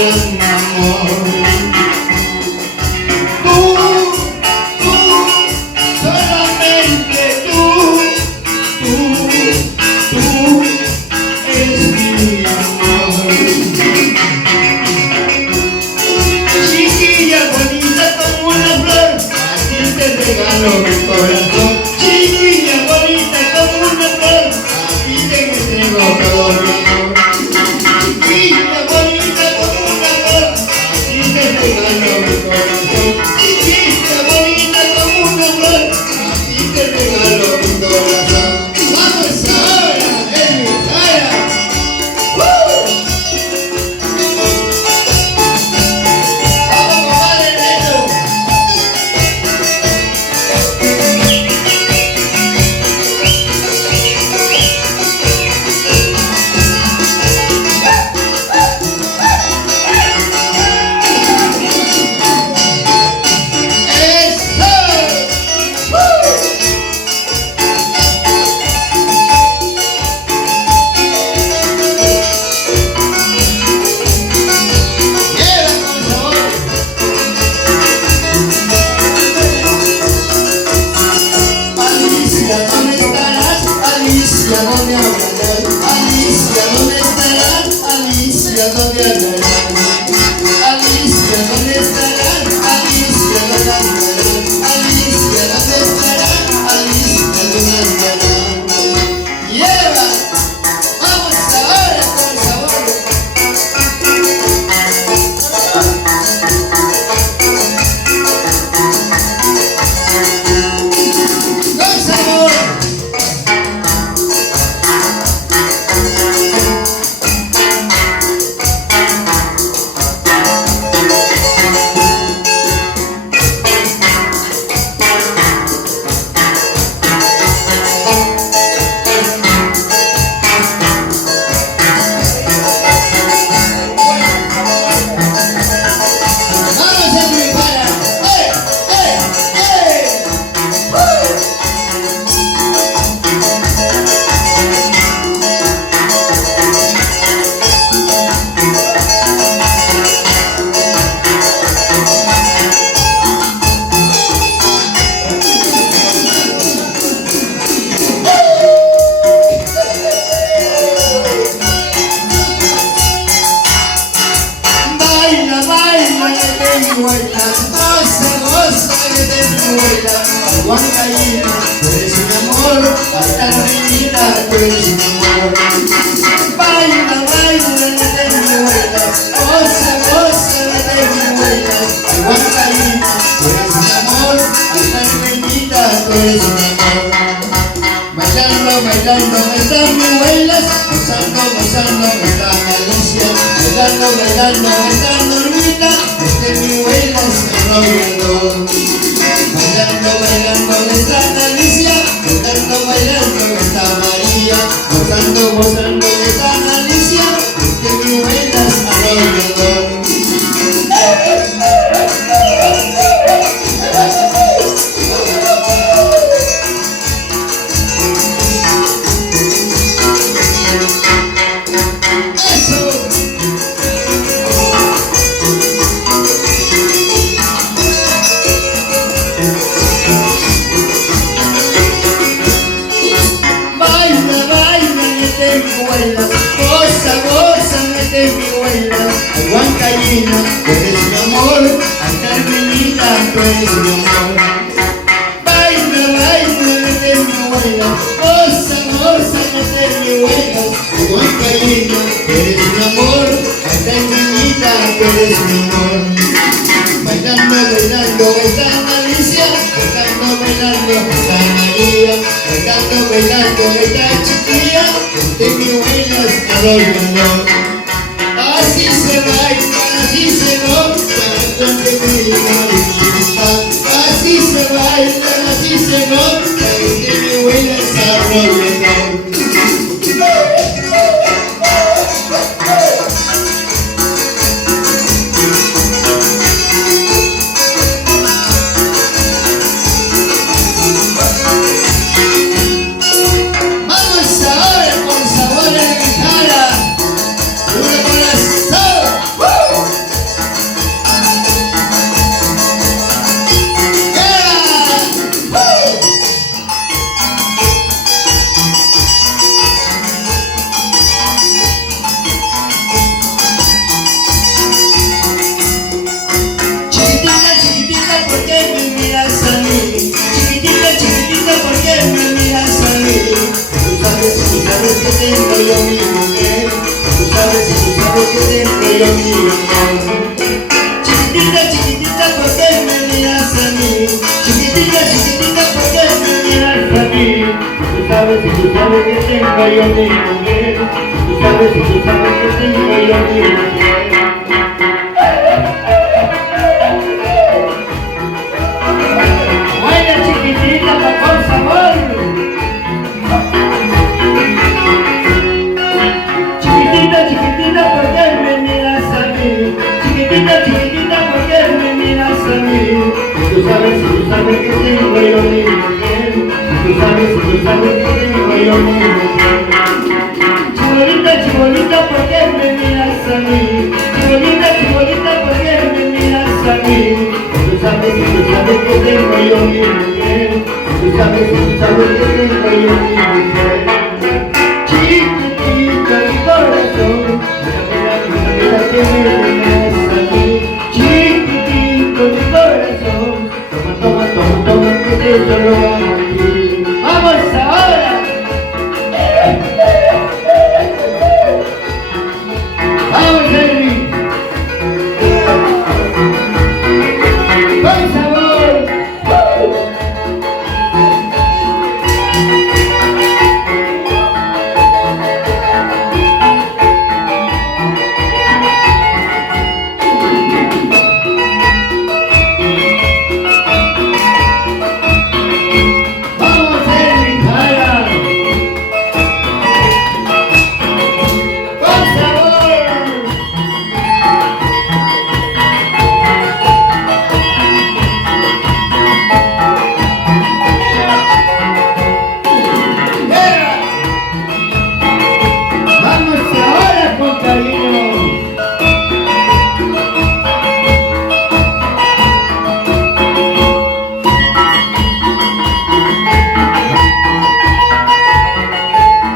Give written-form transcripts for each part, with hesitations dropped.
gran amor. Tú, solamente tú eres mi amor. Chiquilla bonita como una flor, a ti te regalo mi corazón. Chiquilla bonita como una flor, a ti te entrego todo mi amor. Chiquilla bonita como una flor, a ti te regalo mi corazón. Chiquilla bonita como una flor, a ti te regalo mi corazón. ¡Vamos ahora, Elvira! ¡Vamos, compadre Neto! ¿Dónde hablarás? Alicia, ¿dónde estarás? Alicia, ¿dónde hablarás? Alicia, ¿dónde estarás? Alicia, ¿dónde hablarás? Alicia, ¿dónde estarás? Alicia, ¿dónde hablarás? ¡Lleva! ¡Vamos ahora con sabor! ¡Con sabor! Goza, que te vuela, Huancaína, tú eres mi amor, Altamirita, tú eres mi amor. Baila, que te vuela, goza, que te vuela, Huancaína, tú eres mi amor, Altamirita, tú eres mi amor. Bailando, me están mis vuelas, gozando, me están Alicia, bailando, me están dormita, mi vuela está rodeando. Bailando, me está Alicia, bailando, me está María, gozando, me está Alicia, mi vuela está rodeando. Goza, mete mi vuela, Huancaína, tú eres mi amor, Carmenita, tú eres mi amor. Baila, mete mi vuela, goza, mete mi vuela, Huancaína, tú eres mi amor, Carmenita, tú eres mi amor. Bailando, está Alicia, bailando, está María, bailando, está chiquilla, mi vuela está rodeando. Así se goza, donde me llama. Así se goza, donde mi vuela está rodeando. Vamos ahora con sabor a la guitarra. ¡Una corazón! tengo yo mi mujer. Tú sabes que tengo yo mi amor. Chiquitita, chiquitita, ¿por qué me miras a mí? Chiquitita, chiquitita, ¿por qué me miras a mí? Tú sabes que tengo yo mi mujer. Tú sabes que tengo yo mi mujer. Baila chiquitita, por favor. Chiquitita, chiquitita, ¿por qué me miras a mí? Chiquitita, chiquitita, ¿por qué me miras a mí? Tú sabes que tengo yo mi mujer. Tú sabes que tengo yo mi mujer. Chibolita, chibolita, ¿por qué me miras a mí? Chibolita, chibolita, ¿por qué me miras a mí? Tú sabes que tengo yo mi mujer. Tú sabes que tengo yo mi mujer. Chiquitito mi corazón, mira que me miras a mí. Chiquitito mi corazón, toma, que te solo amo a ti. ¡Vamos ahora! ¡Vamos, Henry! ¡Con sabor! ¡Vamos, Henry! ¡Jala! ¡Con sabor! ¡Vamos ahora con cariño!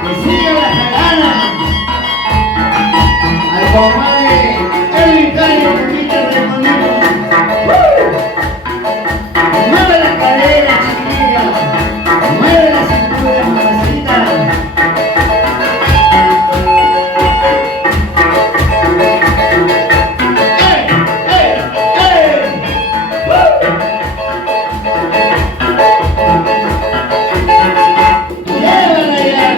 ¡Que siga la jarana! ¡Al compadre Elvin Caño, poquita de bonito! ¡Mueve la cadera, chiquilla! ¡Mueve la cintura, mamacita! ¡Llévala ya!